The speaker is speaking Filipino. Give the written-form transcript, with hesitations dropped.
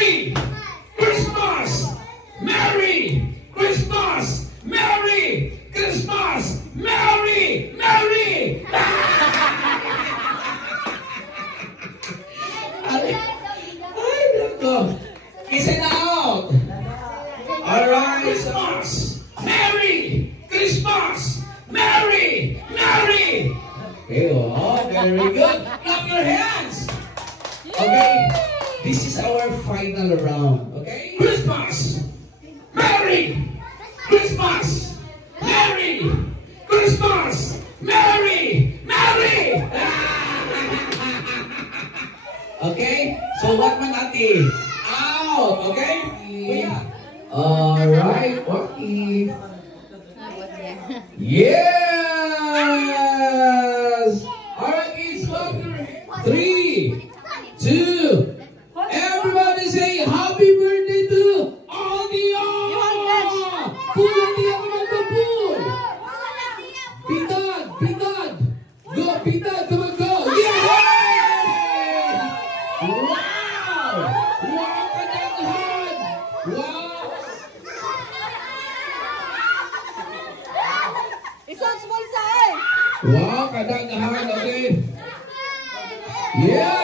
Merry Christmas! Merry Christmas! Merry Christmas! Merry! Merry! Ay, nako. Kiss it out. Alright. Christmas! Merry Christmas! Merry! Merry! Okay, oh, very good. Clap your hands. Okay, this is our final round. Okay? Christmas! Merry Christmas! Merry Christmas! Merry! Merry! Okay? So what man natin? Out! Okay? Kuya. Alright, okay. Yes! Alright, kids, clap your hands. 3, 2, everybody say happy birthday to Audio! Pull Audio naman to pull! Pitad! Pitad! Go, Pitad! Come on, go! Yay! Wow! Wow, kadaghan! Wow! Isang small sa eh! Wow, kadaghan! Okay! Yeah!